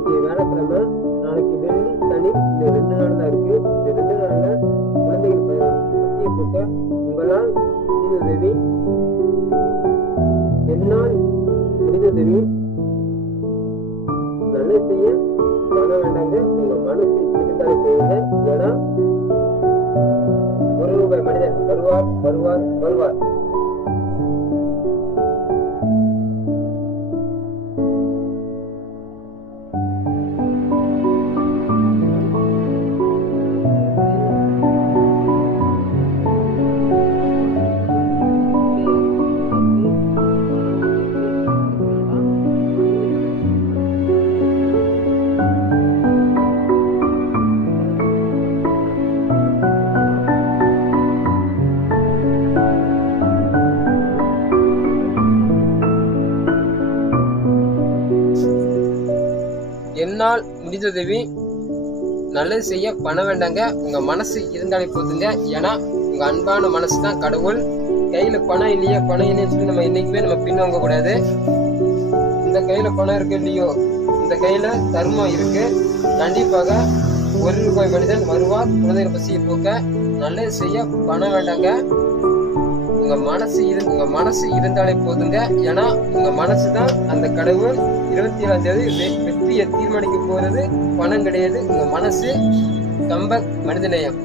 இன்னைக்கு வேலைக்கிழமை, நாளைக்கு வெள்ளி சனி, இந்த 2 நாள் தான் இருக்கு. இந்த 2 நாள்ல குழந்தைகள் பசியை போக்க உங்களால் முடிந்ததுவி, என்னால் முடிந்ததுவி நல்லது செய்ய பண்ண வேண்டாங்க. உங்க மனசு இருந்தாலே செய்யுங்க. ஏன்னா ₹1 மனிதன் வருவார் வருவார் வருவார். என்னால் முடிந்ததுவி நல்லது செய்ய பண்ண வேண்டாங்க. உங்க மனசு இருந்தாலே போதுங்க. ஏன்னா உங்க அன்பான மனசு தான் கடவுள். கையில பணம் இல்லையே சொல்லி நம்ம இன்னைக்குமே நம்ம பின்வாங்க கூடாது. இந்த கையில பணம் இருக்கு இல்லையோ, இந்த கையில தர்மம் இருக்கு. கண்டிப்பாக ₹1 மனிதன் வருவார் குழந்தைகள் பசியை போக்க. நல்லது செய்ய பண்ண வேண்டாங்க. உங்க மனசு இருந்தாலே போதுங்க. ஏன்னா உங்க மனசு தான் அந்த கடவுள். 27ஆம் தேதி வெற்றியை தீர்மானிக்க போறது பணம் கிடையாது. உங்க மனசு கம்பக் மனிதநேயம்.